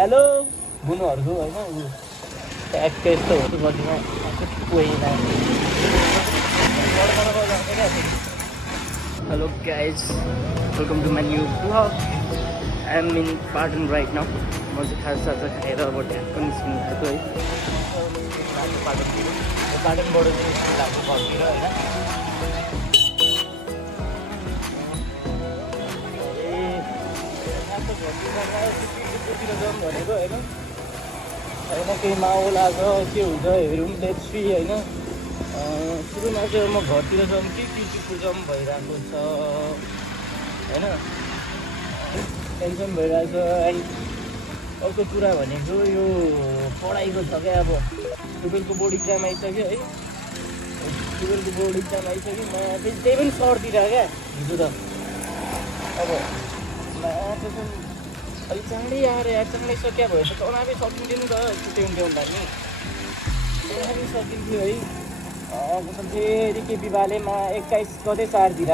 Hello बुनुहरूको होइन ट्याक्क यस्तो हुँदो बदीमा कोही hello guys welcome to my new blog I am in Patan right now म चाहिँ खाजा खाएर अब ट्याक्क निस्किनु भएको है पाटनबाट चाहिँ निस्किनु भएको फर्केर होइन घरतिर जाउँ भनेको होइन केही माहौल आएको के हुन्छ हेरौँ लेट्स सी होइन सुरुमा चाहिँ म घरतिर जाउँ कि टिचीको जाउँ भइरहेको छ होइन टेन्सन भइरहेको छ एन्ड अर्को कुरा भनेको यो पढाइको छ क्या अब 12को बोर्ड इक्जाम आइसक्यो है 12को बोर्ड इक्जाम आइसक्यो म त्यही पनि सर्दिरहेको क्या हिजो त अब अलिक चाँडै आएर या चाँडै सकिया भएछ चलाबै सकिन्थ्यो नि त छुट्याउँथ्यो नि चलाबै सकिन्थ्यो है कसम फेरि के विवाहलेमा 21 गते 4 तिर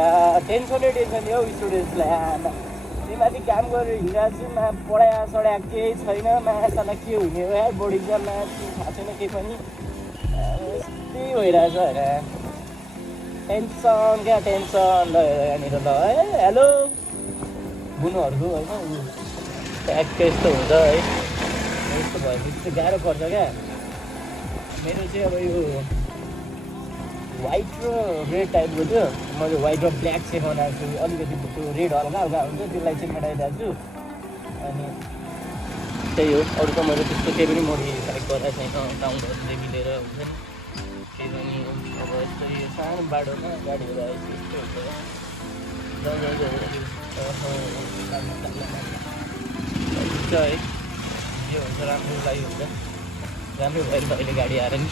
टेन्सनै टेन्सन हो स्टुडेन्ट्सलाई त्यहीमाथि काम गरेर हिँडिरहेको छु पढाइ सढाइ केही छैन मासालाई के हुने हो यार बोर्ड इक्जाममा थाहा छैन केही पनि यस्तै भइरहेछ होइन टेन्सन क्या टेन्सन ल यहाँनिर ल है हेलो बुनुहरूको होइन ट्याक्क यस्तो हुन्छ है यस्तो भएपछि चाहिँ गाह्रो पर्छ क्या मेरो चाहिँ अब यो वाइट र रेड टाइपको थियो मैले वाइट र ब्ल्याक चाहिँ बनाएको छु अलिकति त्यो रेड हल्का हल्का हुन्छ त्यसलाई चाहिँ मेटाइरहेको छु अनि त्यही हो अरू त मैले त्यस्तो केही पनि मोडिफाई गरेको छैन टाउनहरूदेखि लिएर हुन्छ नि केही पनि अब यस्तो यो सानो बाटोमा गाडीहरू आएपछि यस्तो हुन्छ है जे हुन्छ राम्रो लागि हुन्छ राम्रो भएर त अहिले गाडी आएर नि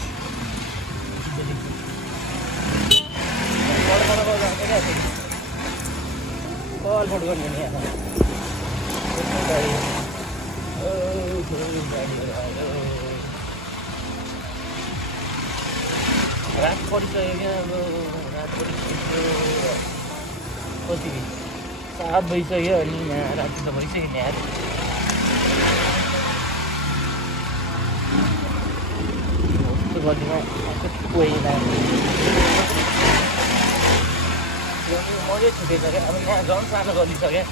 कल फोट गर्ने नि रात परिसक्यो क्या अब रात परिसक्यो कति 7 भइसक्यो अनि यहाँ राति त भइसक्यो नि यार गल्तीमा कोही मजै छुटेछ क्या अब यहाँ झन् सानो गल्ती छ क्या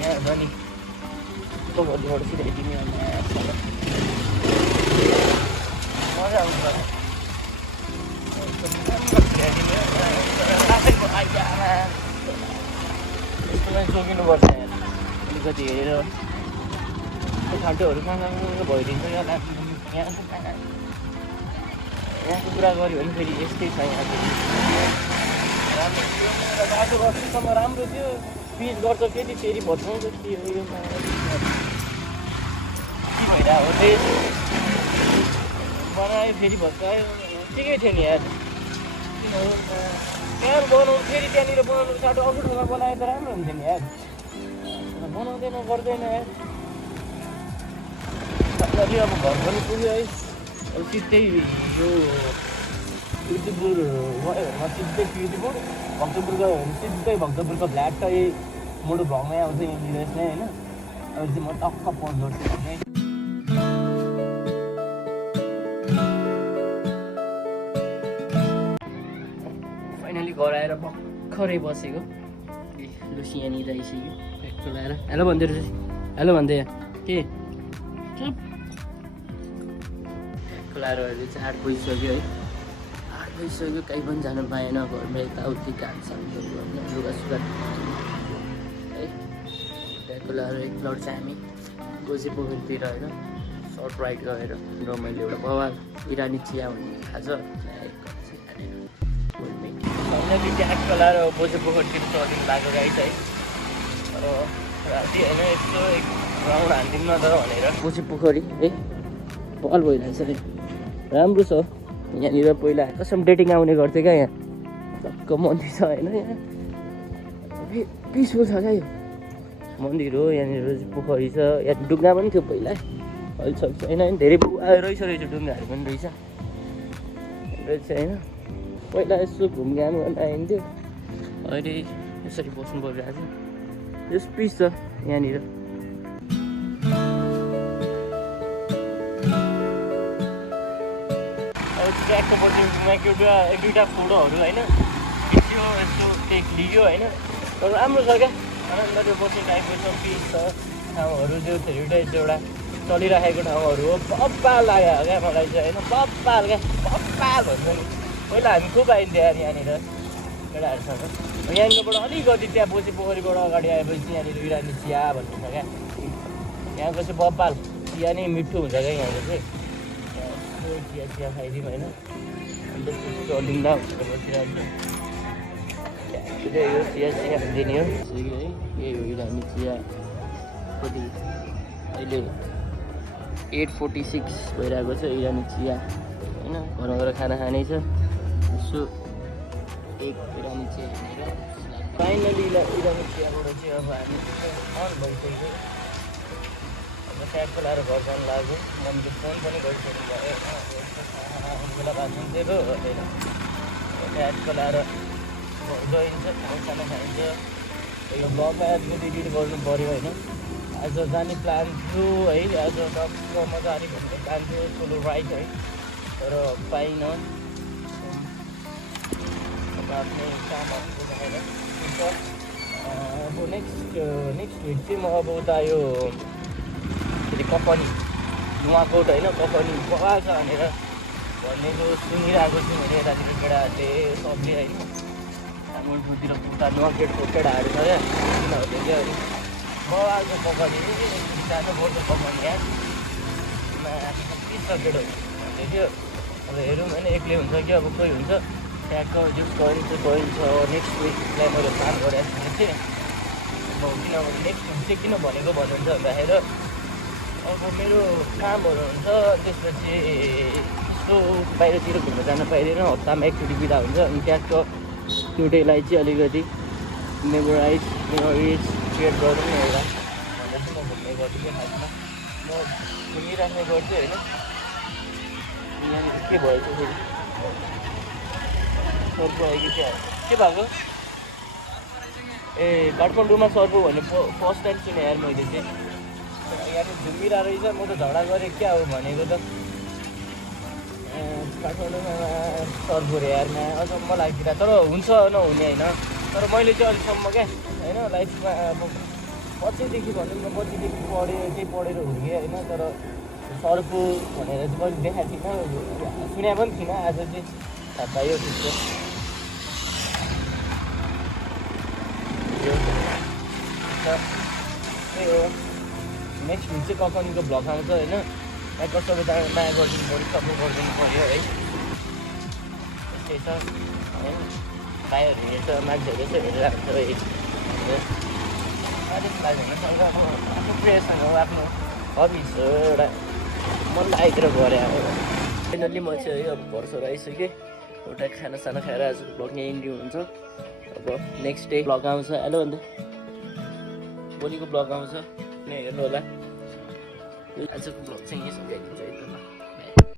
यहाँ छ नि त्यो गल्तीबाट सिधाइदिने मजा आउँछ यस्तोलाई जोगिनुपर्छ अलिकति हेरेर खाल्टोहरू कहाँ भइदिन्छ क्या यहाँको कुरा गऱ्यो भने फेरि यस्तै छ यहाँ बाटो अस्तिसम्म राम्रो थियो पिच गर्छ फेरि फेरि भत्काउँछ के हो यो के भइरहेको हो त्यही बनायो फेरि भत्कायो ठिकै थियो नि यार किन हो त्यहाँ बनाउनु फेरि त्यहाँनिर बनाउनु साटो अर्को ठाउँमा बनायो त राम्रो हुन्थ्यो नि यार बनाउँदैन गर्दैन यार अब घर पनि पुग्यो है अब सिधै यो किर्तिपुर गयो भने सिधै किर्तिपुर भक्तपुर गयो भने सिधै भक्तपुरको भ्ल्याटै मोडो भ्लगमै आउँछ यहाँनिर चाहिँ होइन अब चाहिँ म टक्क पोस्ट गर्छु भने फाइनली घर आएर भर्खरै बसेको लुसी यहाँनिर आइसक्यो पेट्रोल लगाएर हेलो भन्दै रहेछ हेलो भन्दै के लाएर अहिले चाहिँ 8 बजिसक्यो है 8 बजिसक्यो कहीँ पनि जानु पाएन घरमा यताउति कामसाम गर्न लुगासुगा है ट्याक्को लाएर एकलट चाहिँ हामी गोजे पोखरीतिर होइन सर्ट राइड गएर र मैले एउटा बवाल इरानी चिया भन्ने खान्छ फाइनली ट्याक्को लाएर गोजे पोखरीतिर चढिनु लागेको गाइस है राति होइन यस्तो एक राउन्ड हानिदिउँ न त भनेर गोजे पोखरी है बल भइरहेछ है राम्रो छ यहाँनिर पहिला कसम डेटिङ आउने गर्थ्यो क्या यहाँ टक्क मन्दिर छ होइन यहाँ पिसफुल छ क्या यो मन्दिर हो यहाँनिर पोखरी छ यहाँ डुङ्गा पनि थियो पहिला अहिले छ छैन धेरै रहेछ डुङ्गाहरू पनि रहेछ होइन पहिला यसो घुमघाम गर्न आइन्थ्यो अहिले यसरी बस्नु परिरहेको छ यस पिस छ यहाँनिर ट्र्याकको प्रतियोगितामा एक दुईवटा फोटोहरू होइन खिच्यो, यस्तो टेक लियो होइन। तर राम्रो छ क्या, आनन्दले बस्ने टाइपको छ, पिस छ ठाउँहरू, जो हेरिटेज एउटा चलिराखेको ठाउँहरू हो। बब्बाल लाग्यो क्या मलाई चाहिँ होइन, बब्बाल क्या, बब्बाल भन्छ नि। पहिला हामी खुब आइन्थ्यो यार यहाँनिर केटाहरूसँग। यहाँनिरबाट अलिकति त्यहाँ पछि पोखरीबाट अगाडि आएपछि यहाँनिर इरानी चिया भन्ने छ क्या, यहाँको चाहिँ बब्बाल चिया नै मिठो हुन्छ क्या यहाँको चाहिँ। चिया खाइदिउँ होइन, अन्त चलिँदा बसिरहन्छ। यो चिया दिने हो है, यही हो इरानी चिया। कति अहिले 8:46 भइरहेको छ इरानी चिया होइन। घरमा गएर खाना खानै छ। यसो एक इरानी चिया हानेर फाइनली इरानी चियाबाट चाहिँ अब हामी अन भइसक्यो। अब ट्याग खोलाएर घर जानु लाग्यो। मम्मीले फोन पनि गरिसक्नु भयो होइन, बेला बात हुन्थ्यो होइन। ट्याग खोलाएर घर गइन्छ, खाना खाइन्छ। यो ब्लग एडमिट एडिट गर्नु पऱ्यो होइन। आज जाने प्लान थियो है, आज टक्क मजाले घुम्ने प्लान थियो, सोलो राइड है, तर पाइनँ। आफ्नै कामहरूको भएर हुन्छ। अब नेक्स्ट विक चाहिँ म अब उता यो के अरे कफनी नुवाकोट होइन, कफनी बगा छ भनेर भनेको सुनिरहेको छु भने यतातिर केटाहरूले सबले होइन। हाम्रो ठुलतिर उता नुवाकोटको केटाहरू छ क्या, तिनीहरूले चाहिँ अनि बगाको कफनी जान्छ, बोर्डको कफनी यहाँ छ केटो भन्दै थियो। अब हेरौँ होइन, एक्लै हुन्छ कि अब कोही हुन्छ, ट्यागको जुस गरिन्छ। नेक्स्ट विकलाई मैले प्लान गरेको थिएँ। अब किनभने नेक्स्ट विक चाहिँ किन भनेको भन्नुहुन्छ भन्दाखेरि अब मेरो कामहरू हुन्छ, त्यसपछि यस्तो बाहिरतिर घुम्न जान पाइँदैन, हप्तामा एकचोटि बिदा हुन्छ। अनि ट्यागको एउटैलाई चाहिँ अलिकति मेमोरिज क्रिएट गरौँ न एउटा भनेर चाहिँ म घुम्ने गर्छु क्या। खासमा म घुमिराख्ने गर्छु होइन। यहाँनिर के भएछ फेरि सर्पो आयो कि क्या, के भएको? ए काठमाडौँमा सर्पो भन्ने फर्स्ट टाइम सुने यार मैले चाहिँ। यहाँनिर घुमिरहेको रहेछ, म त झगडा गरेँ क्या हो भनेको त। काठमाडौँमा सर्पो रे यारमा अचम्म लाग्दिनँ, तर हुन्छ नहुने होइन। तर मैले चाहिँ अहिलेसम्म क्या होइन लाइफमा अब बच्चैदेखि भनौँ न, बच्चैदेखि पढेर हुर्केँ होइन। तर सर्पो भनेर चाहिँ मैले देखाएको थिइनँ, सुने पनि थिइनँ। आज चाहिँ थाहा पायो। ठिक छ, त्यही हो। नेक्स्ट विक चाहिँ कफनीको भ्लग आउँछ होइन। त्यहाँ कस्तो माया गरिदिनु पऱ्यो, सपोर्ट गरिदिनु पऱ्यो है। त्यस्तै छ होइन। भाइहरू हेर्छ, मान्छेहरू चाहिँ हेरिरहेको छ है। अलिक भाइहरूसँग आफ्नो प्रेसँग आफ्नो हबी छ एउटा, मन लागेर गरे अब। फाइनल्ली म चाहिँ अब घरसर आइसकेँ। एउटा खानासाना खाएर आजको भ्लग यहीँ इन्डियो हुन्छ। अब नेक्स्ट डे भ्लग आउँछ। हेलो अन्त भोलिको भ्लग आउँछ, हेर्नु होला। आजको भ्लग चाहिँ यहीँ सकिन्छ।